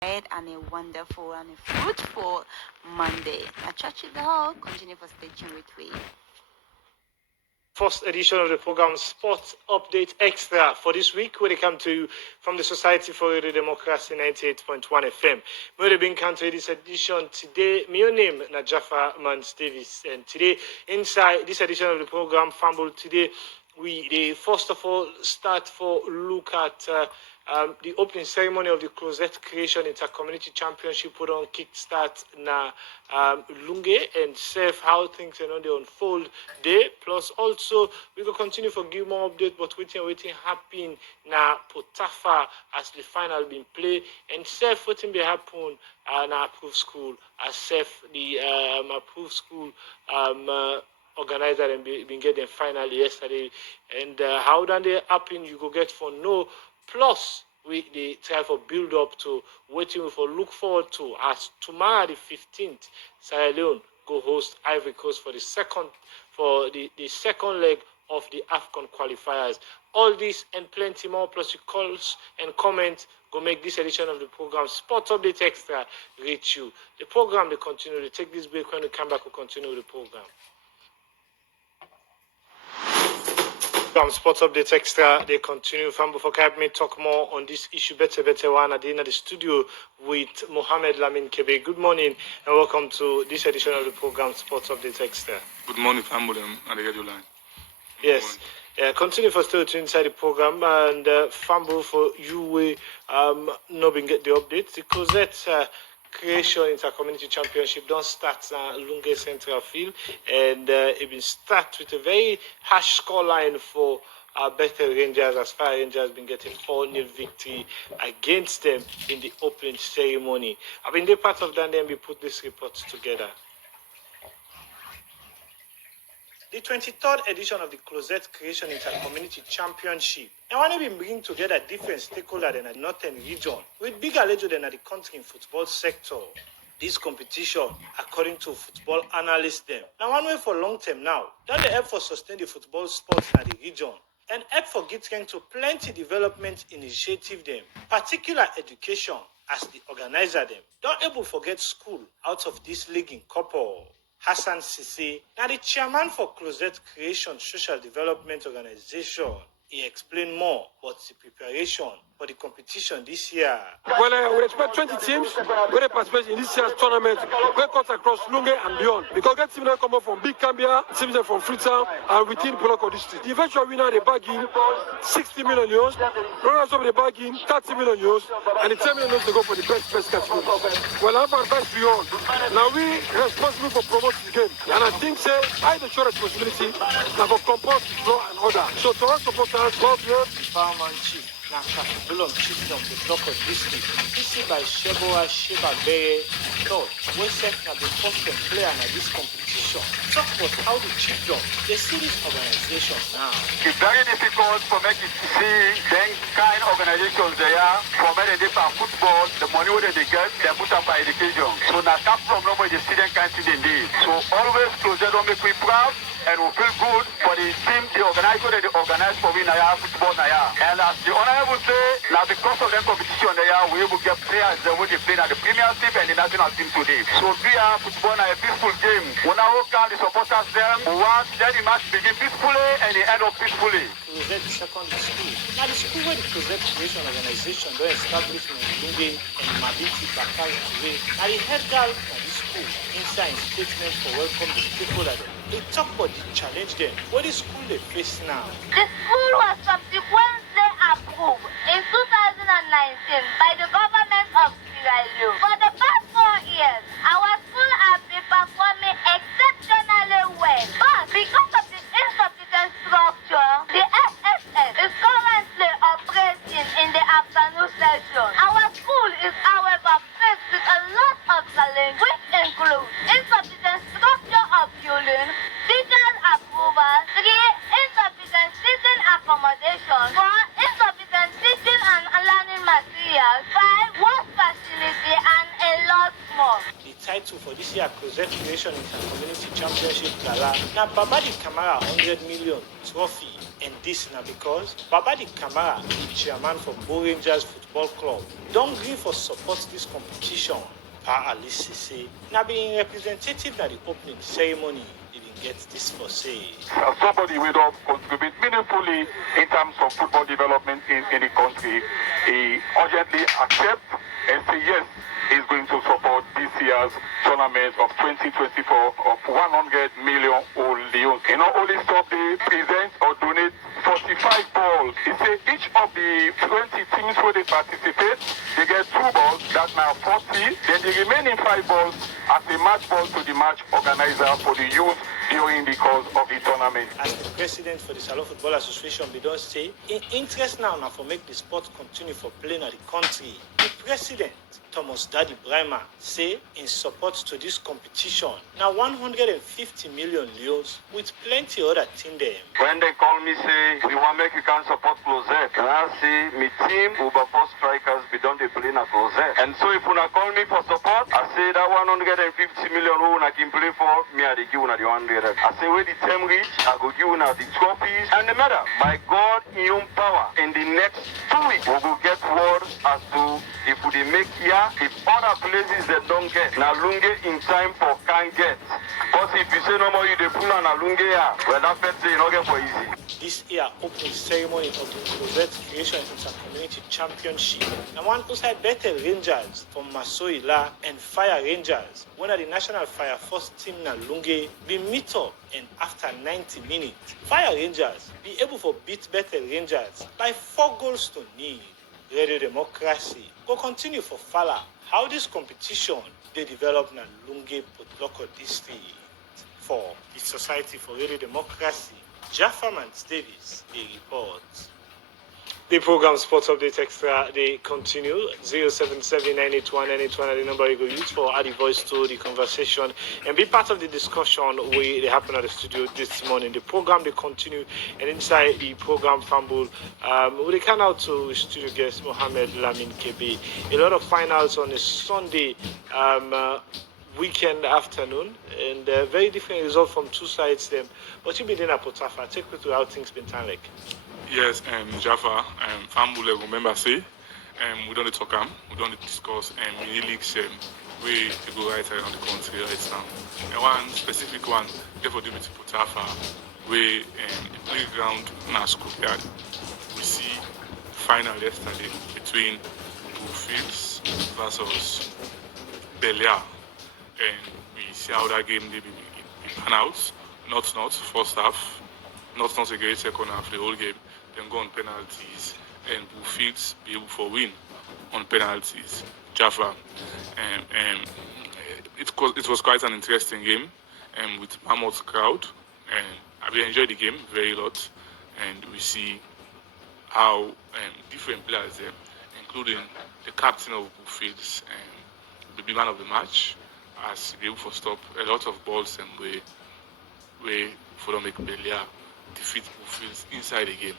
And a wonderful and a fruitful Monday. Now, church the hall. Continue for staying with me. First edition of the program Sports Update Extra for this week, where they come to you from the Society for Radio Democracy 98.1 FM. We're being country this edition today. My name is Jaffa Mans Davis, and today inside this edition of the program, Fumble, today we first of all start for look at the opening ceremony of the Closet Creation Inter-Community Championship put on kickstart na Lunge and serve how things they unfold there. Plus also we will continue for give more update, but waiting happen na Potafa as the final been played and serve waiting be happen na approved school as serve the approved school organizer and been getting final yesterday, and how that they happen you go get for no. Plus we they try for build up to waiting for look forward to as tomorrow the 15th Leone go host Ivory Coast for the second leg of the AFCOM qualifiers. All this and plenty more, plus your calls and comments go make this edition of the program Sport Update Extra reach you. The program they continue. They take this break. When we come back, we'll continue the program. Sports Update Extra, they continue. Fambo for me talk more on this issue better one at the end of the studio with Mohamed Lamin Kebe. Good morning and welcome to this edition of the program Sports Update Extra. Good morning, Fambo on the radio line. Yes. Continue for still to inside the program and Fambo for you we no been get the updates. The Closet Creation Inter-Community Championship don't start Lunge Central Field, and it been start with a very harsh scoreline for Better Rangers, as far Rangers been getting 4-0 victory against them in the opening ceremony. I've been there part of that, then we put this report together. The 23rd edition of the Closet Creation Inter-Community Championship. I want to be bringing together different stakeholders in the northern region with bigger legends than the country in football sector. This competition, according to football analysts, them now one way for long term now. That they help for sustain the football sports in the region and help for get to plenty development initiative them, particular education as the organizer them. Don't able forget school out of this league in couple. Hassan Sisi, now the chairman for Closet Creation Social Development Organization, he explained more about the preparation for the competition this year. Well, we expect 20 teams going to participate in this year's tournament, going cut across Lunge and beyond. Because get teams that come up from Big Cambia, teams from Freetown, and within Poloko district. The eventual winner, they bag in 60 million euros, runners up, they bag in 30 million euros, and the 10 million euros to go for the best category. Well, I have advice beyond. Now we responsible for promoting the game, and I think say I the show responsibility now for compose law and order. So to our supporters, God bless. Fireman Chief. Now, Belong Chief of the Block District, this is by Sheboa Sheba Beye thought, we set now the first player in this competition. Talk about how the chief done, they see this organization now. It's very difficult for me to see then kind organizations they are for many different football, the money that they get, they put up by education. So now come from nobody the student can't see the need. So always closer don't make me proud. And we feel good for the team, the organizer that they organize for we Naya football Naya. And as the honorable say, now because of the competition Naya, we will get players that will play at the premiership and the national team today. So we are football Naya peaceful game. We now can the supporters them. We want let the match begin peacefully and the end up peacefully. Closet secondary school. Now the school where the Closet Creation Organization they established in Lunge and Mabiti Bakari today. Now the head girl of the school inside statement for welcome the people that they talk about the challenge them. What is school they face now? The school was subsequently approved in 2019 by the government of Sierra Leone. For the past 4 years, our school has been performing exceptionally well. But because of the insufficient structure, the SSS is currently operating in the afternoon session. Our school is, however, faced with a lot of challenges, which include insufficient structure of building, teachers approval, 3 insufficient seating accommodation, 4 insufficient teaching and learning materials, 5 work facility, and a lot more. The title for this year Closet Creation Inter-Community Championship Gala. Now Babadi Kamara 100 million trophy, and this now because Babadi Kamara, the chairman for Bo Rangers Football Football Club don't agree for support this competition. Pa Alice say, now being representative at the opening ceremony, they didn't get this for say. As somebody will contribute meaningfully in terms of football development in the country, he urgently accepts and say yes, he's going to support this year's tournament of 2024 of 100 million Leone. He not only stop the present or donate 45 balls. He say each of the 20 teams where they participate, they get 2 balls, that's now 40. Then the remaining 5 balls as a match ball to the match organizer for the youth during the course of the tournament. As the president for the Salon Football Association, we don't say, in interest now for make the sport continue for playing at the country. The president, Thomas Daddy Braimer, say in support to this competition, now 150 million Leos with plenty other thing there. When they call me say, we want to make you can support Closet, and I say, my team, over 4 strikers, we don't play in a Closet. And so if you call me for support, I say that 150 million who I can play for, me I give you the 100. I say, where the time reach, I go give you the trophies and the medal. By God, in your power, in the next 2 weeks, we will get word as to if we make here, if other places that don't get, now Lunge in time for can get. Because if you say no more, you dey pull on a Lunge here, well, that first say you don't get for easy. This year opening ceremony of the Closet Creation Inter-Community Championship. And one outside Bethel Rangers from Masoila and Fire Rangers, one of the National Fire Force team na Lunge, be meet up and after 90 minutes, Fire Rangers be able to beat Bethel Rangers by 4 goals to nil. Radio Democracy will continue for Fala how this competition they develop in Lunge Potloko district. For the Society for Radio Democracy, Jaffa Davis, a report. The program Sports Update Extra, they continue. 077-981-981 the number you go use for add the voice to the conversation and be part of the discussion they happen at the studio this morning. The program they continue, and inside the program Fumble, we can out to studio guest Mohammed Lamin Kebe. A lot of finals on a Sunday weekend afternoon, and very different result from 2 sides them. But you been in Apotafa, take me to how things been time like. Yes, Jaffa, Fambule, remember say, we don't talk we don't discuss mini leagues we go right around the country right now. And one specific one, therefore do with Potafa, where the playground na Scrapyard. We see final yesterday between Bluefields versus Belia, and we see how that game they be pan out. Not first half, not a great second half, the whole game. Then go on penalties, and Bluefields be able to win on penalties. Jaffa, it was quite an interesting game, with mammoth crowd, and I really enjoyed the game very lot. And we see how different players there, including the captain of Bluefields, the big man of the match, as be able to stop a lot of balls and we for them make Belia defeat Bluefields inside the game.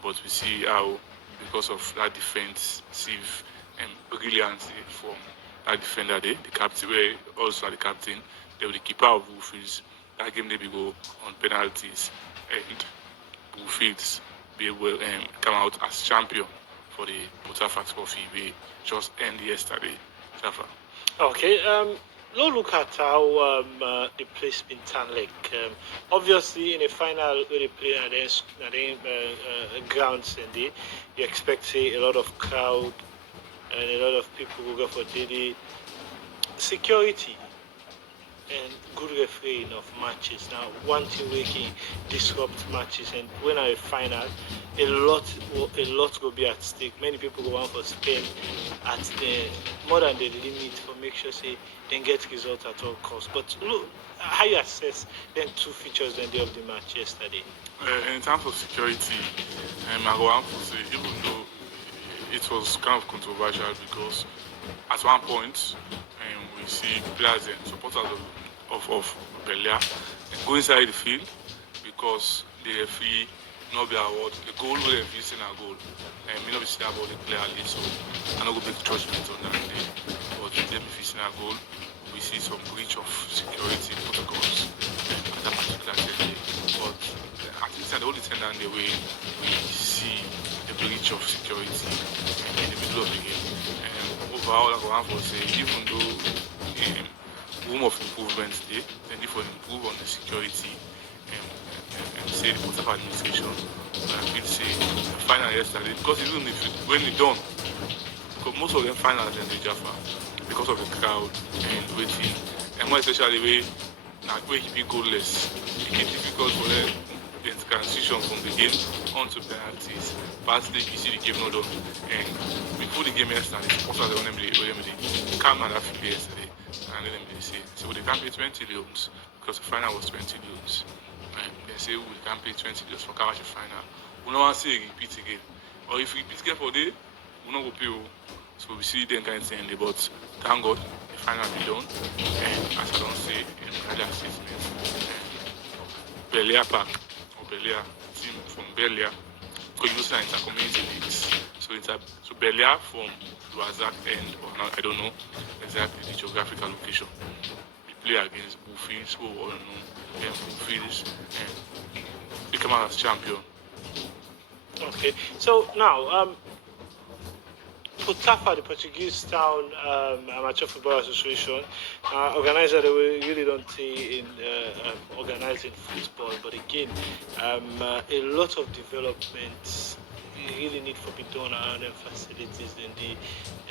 But we see how, because of that defensive brilliance from that defender, the captain, where also the captain, they were the keeper of Bluefields. That game they be go on penalties, and Bluefields be able come out as champion for the Potafa Trophy. We just end yesterday, Jaffa. Okay, look at how the place been turned like. Obviously, in a final where they play at the grounds, and you expect say a lot of crowd and a lot of people who go for daily security and good refereeing of matches. Now, one thing we can disrupt matches, and when I final, a lot will be at stake. Many people go on for spend at the more than the limit for make sure say they get results at all costs. But look, how you assess them 2 features the day of the match yesterday? In terms of security, I go on to say, even though it was kind of controversial, because at one point we see players and supporters of Belia go inside the field because the referee not be award the goal where the referee saying a goal, and me not be saying about the player list, so I not go make judgment on that day. But them if it's a goal, we see some breach of security protocols at that particular day. But I think it's the only time that the way we see the breach of security in the middle of the game. Overall, I want to say, even though room of improvement there, then if we improve on the security and say the Port administration, we'll say the final yesterday, because even if when it's done, because most of them finals in the Jaffa, because of the crowd and waiting, and more especially where he be goalless, it gets difficult for them the transition from the game onto penalties. But you see the game not done, and before the game yesterday, the supporters when they come and have yesterday, and then they say, so they can't pay 20 loans because the final was 20 loans. And they say we can't pay 20 loans for coverage final. We don't want to see a repeat again, or if we repeat again for day, we don't go pay. So we see them kind of saying, but thank God the final be done. And as I don't say in earlier statement, Belia Park or Belia team from Belia, because you know it's a community leagues. So Belia from Razak end, or not, I don't know exactly the geographical location. We play against Bullfields, who all know Bullfields, and become as champion. Okay, so now Putafa, the Portuguese town amateur football association, organizer that we really don't see in organizing football, but again, a lot of developments really need to be done around the facilities and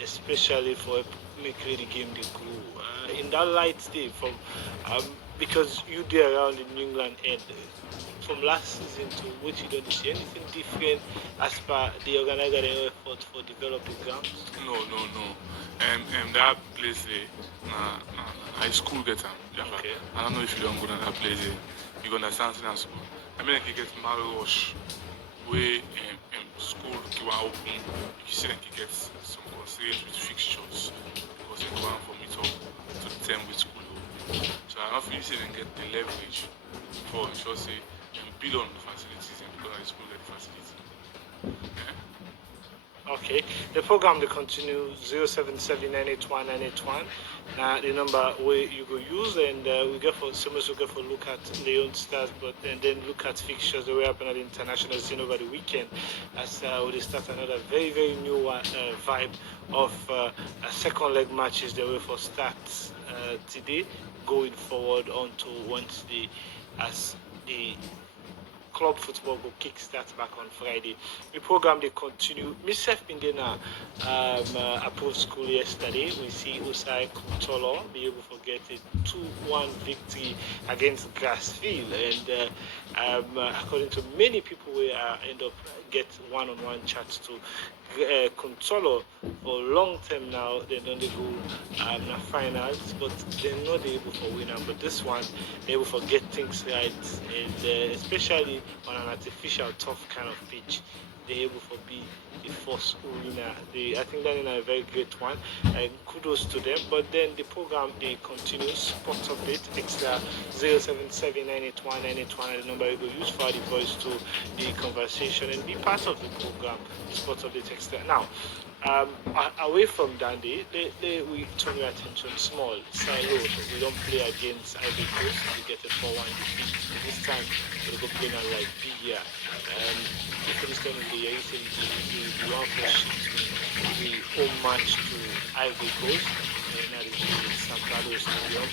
especially for making the game the grow. In that light state, from because you there around the New England end. From last season to what you don't see anything different as per the organizer effort for developing grounds? No. That place there, high school get them. Okay. I don't know if you don't go to that place there. You understand in school. I mean, like you get Maro Rush, where school you are open. You see like you get some constraints with fixtures because they go on from it up to the term with school. So I don't feel you can get the leverage for, just say, build on the facilities and because the school get the facilities. Okay, the program will continue 077981981. Now the number where you go use and we get for sometimes we get for look at Leone stars, but and then look at fixtures that will happen at the international scene over the weekend as we start another very new vibe of a second leg matches that will for start today going forward onto Wednesday as the club football will kickstart back on Friday. The program they continue. Myself been there approved school yesterday. We see Usai Kutolo be able to get a 2-1 victory against Grassfield, and according to many people, we end up get one-on-one chats to Kuntolo for long term now. They don't go na finals, but they're not able to win. But this one, they're able to get things right, and especially on an artificial tough kind of pitch, they're able to be the first winner. I think that is a very great one, and kudos to them. But then the program they continue. Sports update extra 077981981 and the number you go use for the voice to the conversation and be part of the program. Sports update extra. Now, away from Dundee, we turn your attention small. Silo, we don't play against Ivory Coast. We get a 4-1 defeat. This time we'll go playing on like Bigia. For this time of the year, you say the one for the home match to Ivory Coast. Now it's San Carlos Stadium.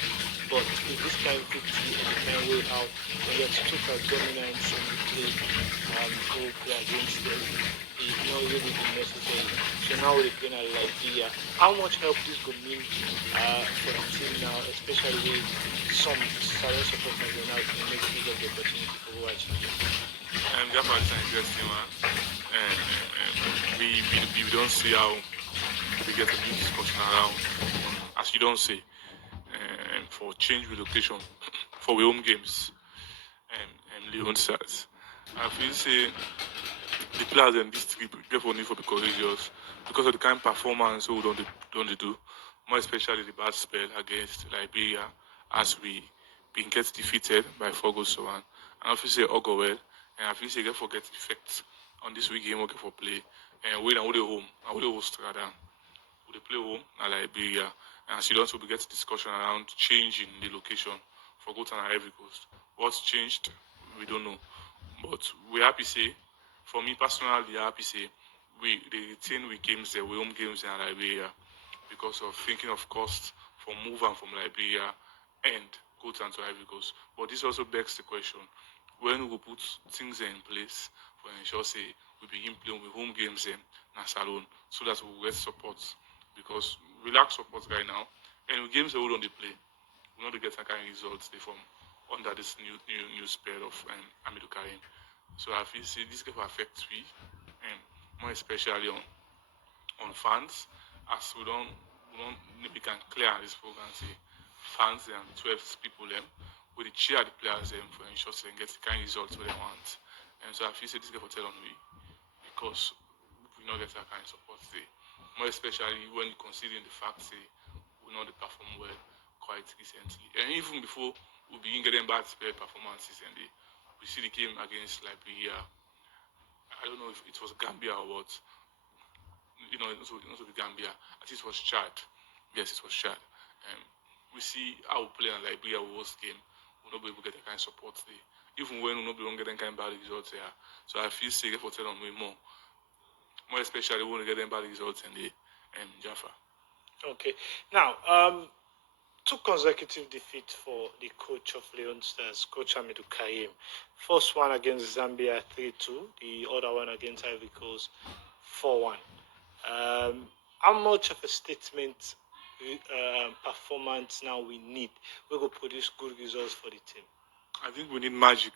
But with this kind of victory and the kind of way how we get total dominance and we play against them, it's not really been necessary. So now we're playing at Liberia. How much help this could mean for the team now, especially with some silent supporters are now to make use of the opportunity for watching. That part is interesting, man. We don't see how we get a big discussion around, as you don't say, for change relocation for home games and Leone stars. I feel say the players in this trip therefore need to be courageous because of the kind of performance we don't do, more especially the bad spell against Liberia as we been get defeated by 4 goals to 1. And I feel say all go well, and I feel say get forget effect on this week game we get for play. And we now the home, and we the host rather. We play home at Liberia, and as you don't we get discussion around changing the location for Goat and Ivory Coast. What's changed, we don't know. But we happy say, for me personally, I happy say, they retain with games there, with home games in Liberia, because of thinking of cost for moving from Liberia and go to Ivory Coast. But this also begs the question: when we put things in place for ensure say we begin playing with home games in Salon, so that we will get support, because we lack support right now, and with games that we don't play, we want to get that kind of results they from under this new spell of Amidou Karim. So I feel say this can affect we, and more especially on fans, as we can clear this program say fans and 12 people them with the cheer the players them for ensure they get the kind of results we they want. And so I feel say this can tell on we, because we not get that kind of support say. More especially when you considering the fact say we know they perform well quite recently. And even before we begin getting bad spare performances and we see the game against Liberia. I don't know if it was Gambia or what. It also be Gambia. I think it was Chad. Yes, it was Chad. We see how we play in Liberia worst game. We'll not be able to get that kind of support there. Even when we'll not be able to get that kind of bad results there. So I feel safe for telling me more. More especially when we get them bad results in the Jaffa. Okay. Now, two consecutive defeats for the coach of Leone Stars, Coach Hamidou Karim. First one against Zambia 3-2, the other one against Ivory Coast 4-1. How much of a statement performance now we need? We will produce good results for the team. I think we need magic.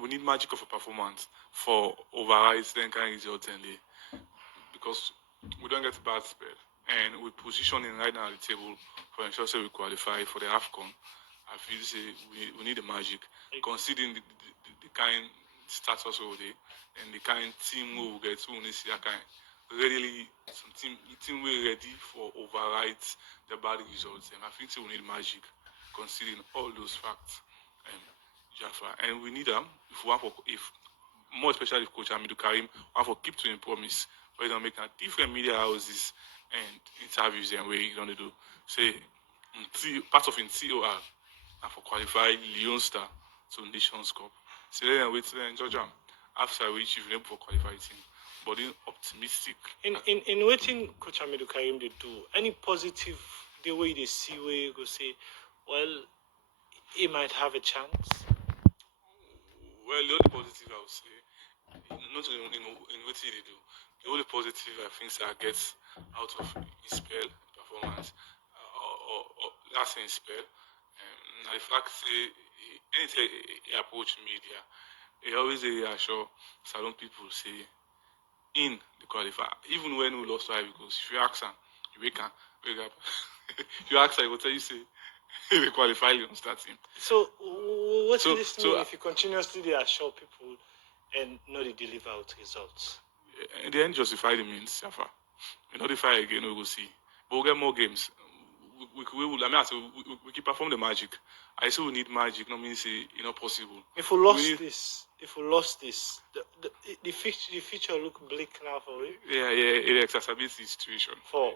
We need magic of a performance for overrides then kind of results in the, because we don't get a bad spell. And we're positioning right now at the table for ensure we qualify for the AFCOM. I feel say we need the magic, considering the kind status of the and the kind team we will get. We will see a kind really some team we ready for overrides the bad results. And I think we need magic, considering all those facts. Jaffa, and we need them if we want for if more especially if Coach Hamidou Karim want for keep to him promise, where they don't make different media houses and interviews and where you don't do say part of in COR and for qualify Leone Star to Nations Cup. So then wait then Georgia after which you've been able to qualify team. But in optimistic. In waiting Coach Hamidou Karim they do any positive the way they see where you go say, well, he might have a chance. Well, the only positive I would say, not in what they do, the only positive I think I get out of his spell performance, or last in spell, the fact say anything he approach media, he always reassure salon people say in the qualifier, even when we lost to Ivory Coast, if you ask him, you wake up. If you ask him, he will tell you say they qualify you on starting. So what does this mean if you continuously assure people and not deliver out results? In the end, justify the means, Safa. We notify again, we will see. But we'll get more games. We keep perform the magic. I say we need magic, not mean say it's not possible. If we lost this, the future look bleak now for you. Yeah, it exacerbates the situation. For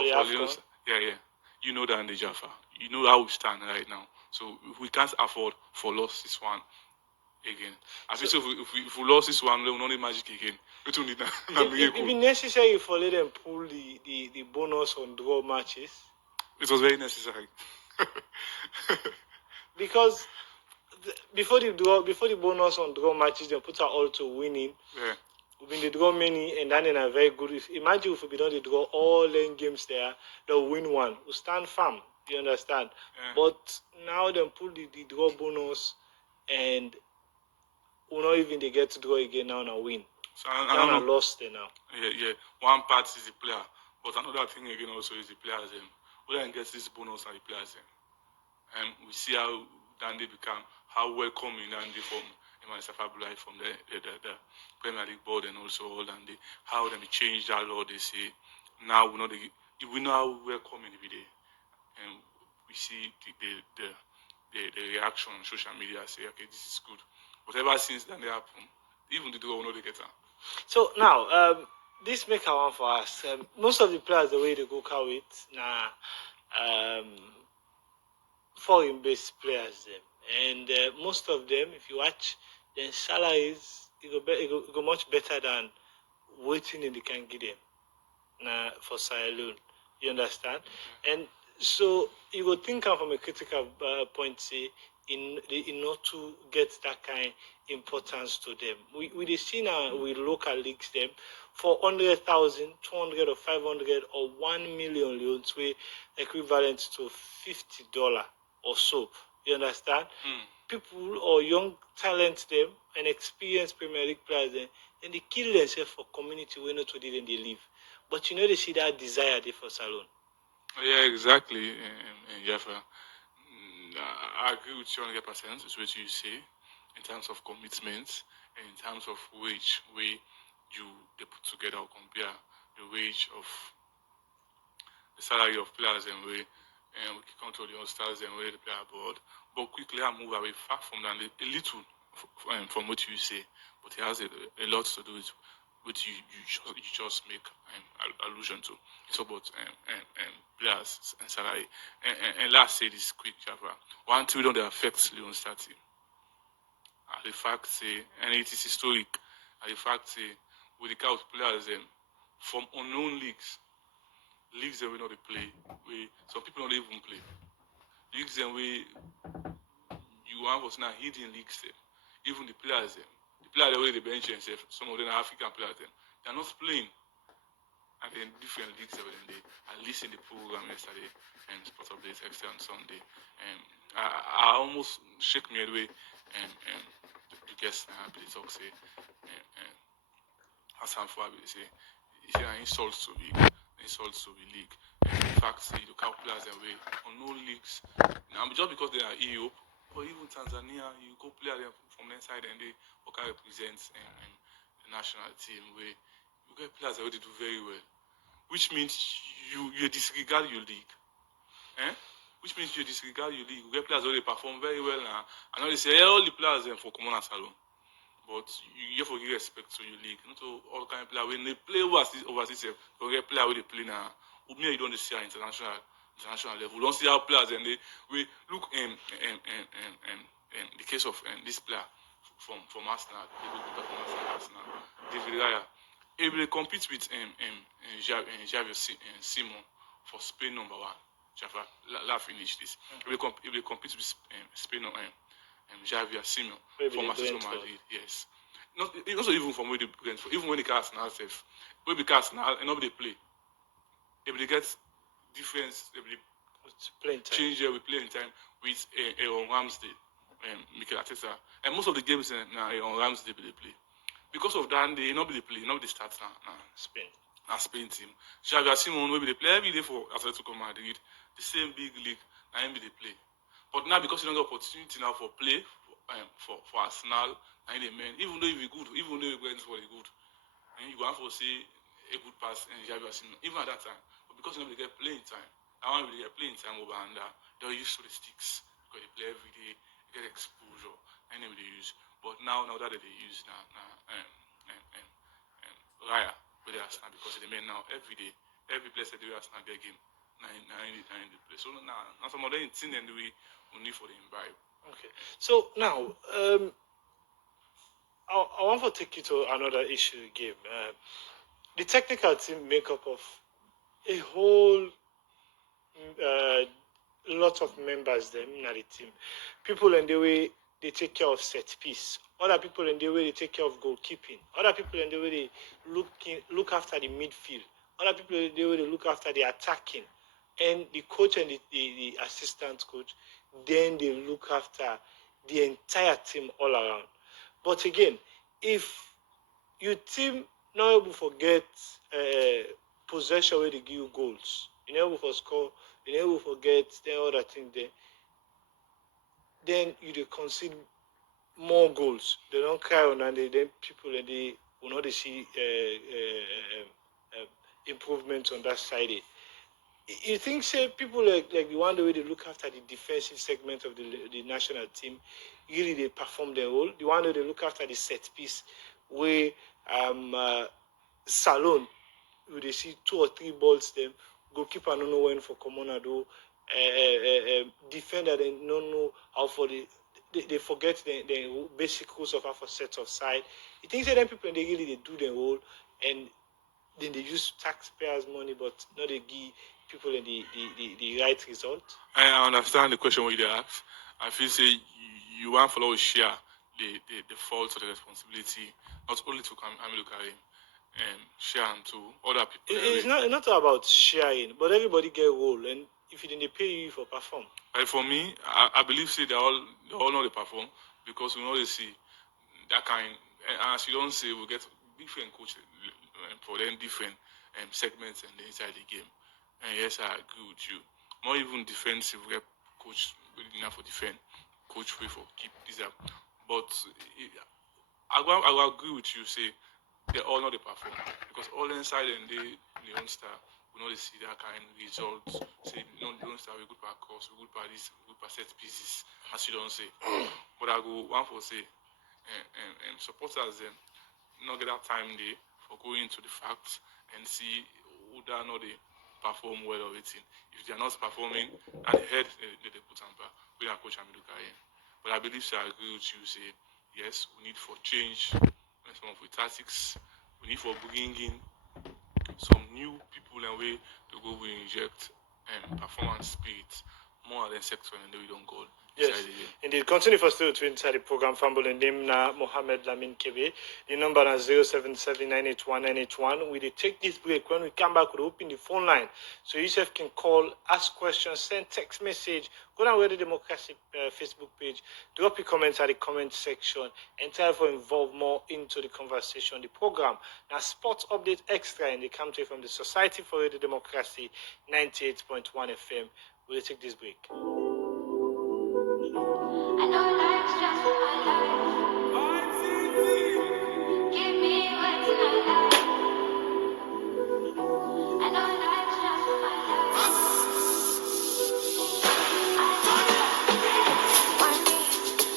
the AFCON. Yeah. You know that in the Jaffa. You know how we stand right now. So we can't afford for loss this one again. I think so if we lost this one, we will not need magic again. We don't need that. It be necessary for let them pull the bonus on draw matches. It was very necessary. Because before the bonus on draw matches, they put out all to winning. Yeah. We've been the draw many and then in a very good. Imagine if we don't draw all the games there, they'll win one. We stand firm. You understand? Yeah. But now they pull the draw bonus and we'll not even they get to draw again now and win. So I lost there now. Yeah. One part is the player, but another thing again also is the players. We don't get this bonus and the players. And we see how Dundee become, how welcoming Dundee from from the Premier League board and also all Dundee, how they change that law. They say now we know how welcoming every day, and we see the reaction on social media. Say okay, this is good. But ever since that happened, even the draw will not get that. So now, this make a one for us. Most of the players, the way they go cow it, foreign-based players, them. And most of them, if you watch, their salaries it go much better than waiting in the can get them for Sierra Leone. You understand? And so you go think am from a critical point, say, in not to get that kind importance to them. We dey see now with local leagues them for 100,000, 200 or 500 or 1 million loans, we equivalent to $50 or so. You understand? People or young talent them and experienced Premier League players them, and they kill themselves for community where not to did they live. But they see that desire there for Salon. Yeah, exactly, Jaffa. I agree with you 100%. It's what you say in terms of commitment and in terms of wage you they put together or compare the wage of the salary of players and we can control the stars and where they play abroad. But quickly I move away far from that a little from what you say, but it has a lot to do with what you just make allusion to. It's about players and salary. And last say this quick, Java. One thing don't affect Leon starting. The fact say, and it is historic. The fact say, with the count players from unknown leagues that we know they play, some people don't even play. Leagues that we you have us now hidden leagues them. Even the players them. The players that way they bench themselves, some of them are African players them. They're not playing. And then different leagues that they I listened to the program yesterday and Sport Updates Extra on Sunday. And I almost shake me away and the guest now they talk say Hassan Fabi say it's an insult to the league. And in fact, the local players away on no leagues. Now just because they are EU, or even Tanzania, you go play them from the inside and they can represent the national team where you get players that already do very well. Which means you disregard your league. Which means you disregard your league. You get players already perform very well now. And now they say all the players for common and salon. But you have to give respect to your league. Not to all kind of players. When they play overseas, they get players where they play now. With me, you don't see at international level. We don't see how players and we look the case of this player from Arsenal, the good performance from Arsenal, David Raya. He will compete with Javier Simon for Spain number 1. Jaffa, let finish this. He will compete with Spain Javier Simon from Atletico Madrid. Yes. Not also even from where they Brentford, even when the cast now safe. When the cast now and nobody play. If they get difference, if they change we play in time with on Ramsdale, Mikel Arteta. And most of the games now on Ramsdale they play. Because of that, they nobody play, nobody starts now. Spain. Spain team. Javier Simon will be play every day for Atletico Madrid, the same big league, and they play. But now because you don't get opportunity now for play for Arsenal and the men, even though you good, even though you go for the good, and you go for say a good pass and Javier Simon, even at that time. But because you don't get playing time, I want to get playing time over and they're used to the sticks because they play every day, they get exposure, and they use. But now that they use Raya with the Arsenal because they men now every day, every place they do Arsenal get game. Nine the place. So now some of them thing and we need for the imbibe. Okay. So now I want to take you to another issue game. The technical team make up of a whole lot of members them in the team. People in the way they take care of set piece. Other people in the way they take care of goalkeeping. Other people in the way they look after the midfield. Other people in the way they look after the attacking. And the coach and the assistant coach, then they look after the entire team all around. But again, if your team not able to get possession where they give you goals, you not able to score, you not able to get the other thing there, then you concede more goals. They don't cry on and then people and they will not see improvement on that side. You think say people like the one the way they look after the defensive segment of the national team, really they perform their role. The one that they look after the set piece, where Salon, where they see 2 or 3 balls them, goalkeeper don't know when for Comonado, defender they don't know how for the they forget the basic rules of half a set of side. You think that them people they really they do the role and then they use taxpayers' money, but not they give people the right result. I understand the question what you ask. I feel say you want to share the fault or the responsibility, not only to Amilu Karim, and share and to other people. It's not about sharing, but everybody get a role, and if you didn't pay you for perform. For me, I believe say they all know they perform because we know they see that kind. And as you don't say, we get different coaches for them different segments and inside the game. And yes, I agree with you. More even defensive rep coach really enough for defend, coach way for keep this up. But I will agree with you. Say they all know they perform because all inside and they Leone Star, we know they see that kind of results. Say Leone Star we good per cross, we good per this, we good per set pieces. As you don't say, but I go one for say and supporters them not get that time there for going into the facts and see who they know they perform well or anything. If they are not performing, at the head they put on back. We are coach Amilu Karim. But I believe I agree with you. Say yes, we need for change some of the tactics. We need for bringing in some new people and way to go we inject performance spirit more than sector and we don't go. Yes, indeed. Continue for still to inside the program. Fumble the name na Mohammed Lamin Kebe. The number is 077-981-981. We take this break. When we come back, we'll open the phone line. So yourself can call, ask questions, send text message. Go down to the Democracy Facebook page. Drop your comments at the comment section and try to involve more into the conversation. The program now Sports Update Extra and they come to you from the Society for Radio Democracy 98.1 FM. We'll take this break. I know life's just my life. Give me what's my life. I know life's just my life.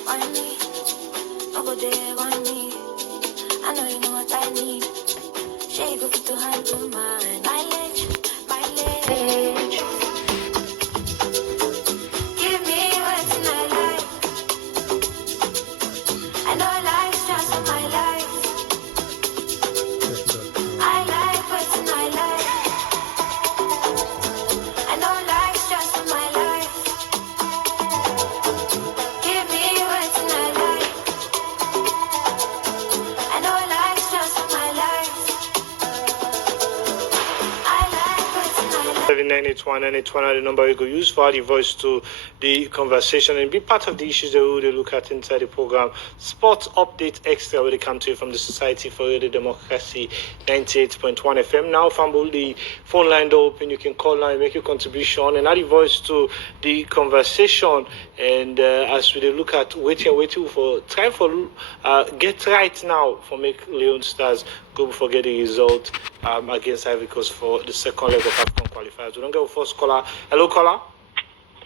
Why me? Over there, why me? I know you know what I need. Shake off to handle mine. Mileage. Give me what's my life. I know life's just my life. I like what's my life. I know life's just my life. Give me what's my life. I know life's just my life. I like what's my life. 7981 are the number you go use for add the voice to the conversation and be part of the issues that we will look at inside the program. Sports Update Extra where they come to you from the Society for Radio Democracy 98.1 FM. Now Fumble, the phone line door open, you can call now and make your contribution and add the voice to the conversation. And as we look at waiting for try for get right now for make Leone Stars go forget the result against Ivory Coast for the second leg of AFCOM qualifiers. We don't get a first caller. Hello, caller.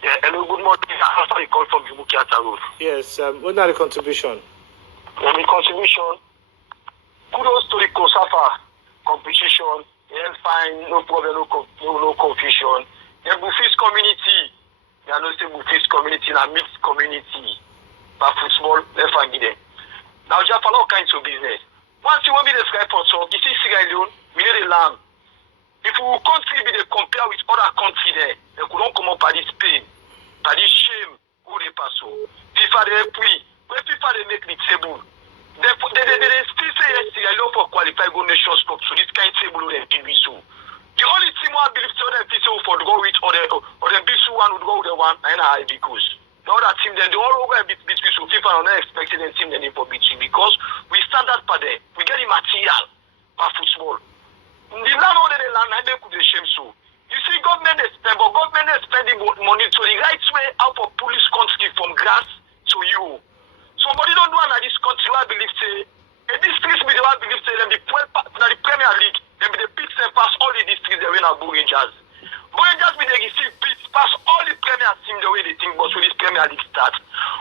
Yeah, hello, good morning. I call from Ibukiata Road. Yes, what are the contribution? The contribution, kudos to the COSAFA competition. They're fine, no problem, no confusion. The Bufis community, they are not the Bufis community, a mixed community. But football, they're fine with them. Now, just for all kinds of business. Once you want me to describe for so, this is Sierra Leone, we need a land. If we country be they compare with other countries there, they couldn't come up by this pain, by this shame, who they pass so. FIFA they play, when FIFA they make the table, they still say yes, Sierra Leone for qualify go Nations Cup, so this kind of table they did so. The only team I believe so that people for go with or the Bisu one would go with the one and I because. The other team then they all over beat so FIFA are not expecting them team then for beat you because we stand that for them. We get the material for football. The land order the land and they could shame so. You see government is spending money to the right way out of police country from grass to you. Somebody don't do another this country I believe say a district be the one believe say them the Premier League, them be the big pass all the districts they win at Rangers. Rangers be they receive beats pass all the Premier team the way they think but so this Premier League start.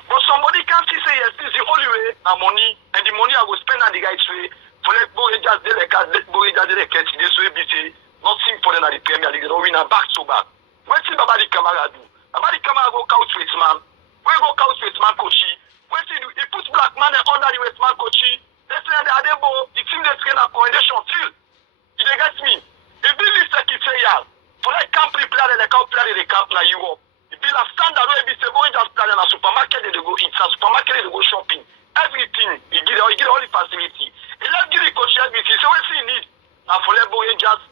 But somebody can see say yes, this is the only way na money and the money I go spend on the right way for let Rangers they like this way be say nothing for them at the Premier League, they don't win a back to back. What thing about the Camara do? About the Camara go couch with man. Where go couch with man coachy? What he do? He puts black man under the Westman coaching. They say the Adebo, the team they train a commendation still. You dey get me? He build this secretariat. For like camp player, they can't play the camp like Europe. He build a standard where he say going just play in a supermarket, they go eat, a supermarket, they go shopping. Everything, he get all the facility. He let give the coach everything. So what he need? And for let boy just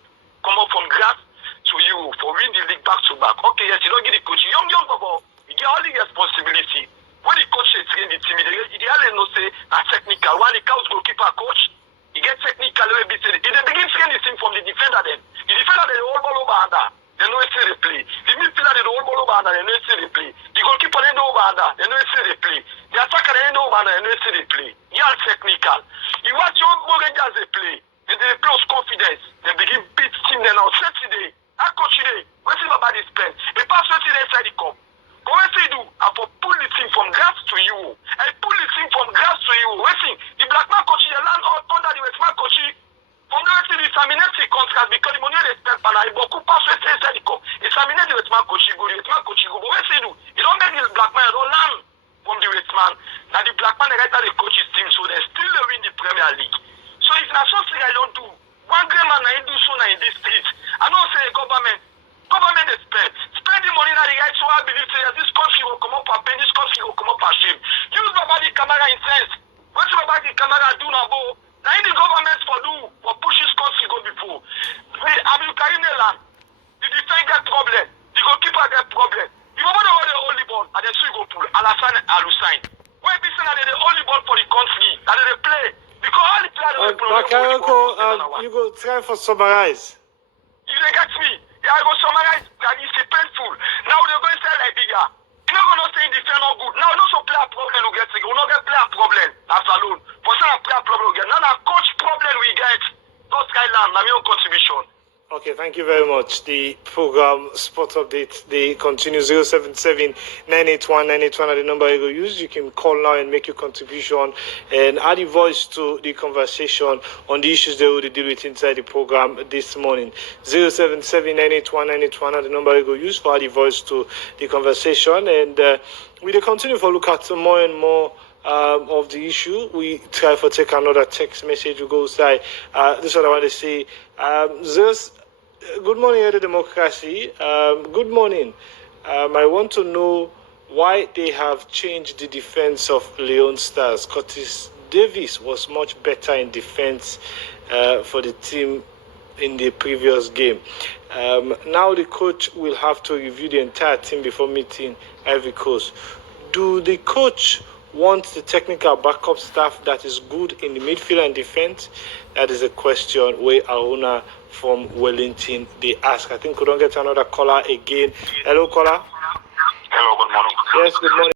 come up from grass to you for win the league back to back. Okay, yes, you don't get the coach. Young Bobo, you get all the responsibility. When the coach is train the team, he only know say a technical. While the coach goalkeeper coach, he get technical. He begin train the team from the defender then. The defender they hold ball over under. They know it's the play. The midfielder they hold ball over under. They know it's the play. The goalkeeper they know over under. They know it's the play. The attacker they know over under. They know it's the play. He are technical. You watch your Rangers they play. They play with confidence. They begin beat team then now Saturday. That coach today. What's it about this pen? They pass Saturday inside the cup. But what they do? I for pull the team from grass to you. I pull the team from grass to you. What thing? The black man coach they land under the West man coach. From the way to examinate the contract because the money they spend and I beaucoup pass inside the cup. Examinate the West man coach go. The West man coach go. But what they do? You don't make the black man don't land from the West man. Now the black man they write the coach's team so they still win the Premier League. So if not something I don't do, one great man I do so now in this street. I don't say government is spend the money now the right so I believe say this country will come up and pain, this country will come up and shame. Use the camera in sense. What's the camera do now, bo? Now in the government for push this country go before. I'm in land. The defense get problem. The goalkeeper get problem. You know what the only ball and then so you go pull Alassane Alusain. When be saying that they the only ball for the country that they play. Because all the players Bakayoko, you go try for summarize. You dey get me? Yeah, I go summarize that it's painful. Now they're going to say like bigger. You're not going to say in defense not good. Now not so player problem we get. We not get player problem. That's alone. For some player problem we get. Now coach problem we get. Not Skyland. Now your contribution. Okay, thank you very much. The program Sport Update, they continue 077 981 981 are the number you go use. You can call now and make your contribution and add a voice to the conversation on the issues they will deal with inside the program this morning. 077 981 981 are the number you go use for add a voice to the conversation. And we will continue for look at more and more of the issue. We try for take another text message. We go say, this is what I want to say. Good morning, Eddie Democracy. Good morning. I want to know why they have changed the defense of Leone Stars. Curtis Davis was much better in defense for the team in the previous game. Now the coach will have to review the entire team before meeting Ivory Coast. Do the coach want the technical backup staff that is good in the midfield and defense? That is a question where Aruna from Wellington they ask. I think we don't get another caller again. Hello, caller. Hello, good morning. Yes, good morning.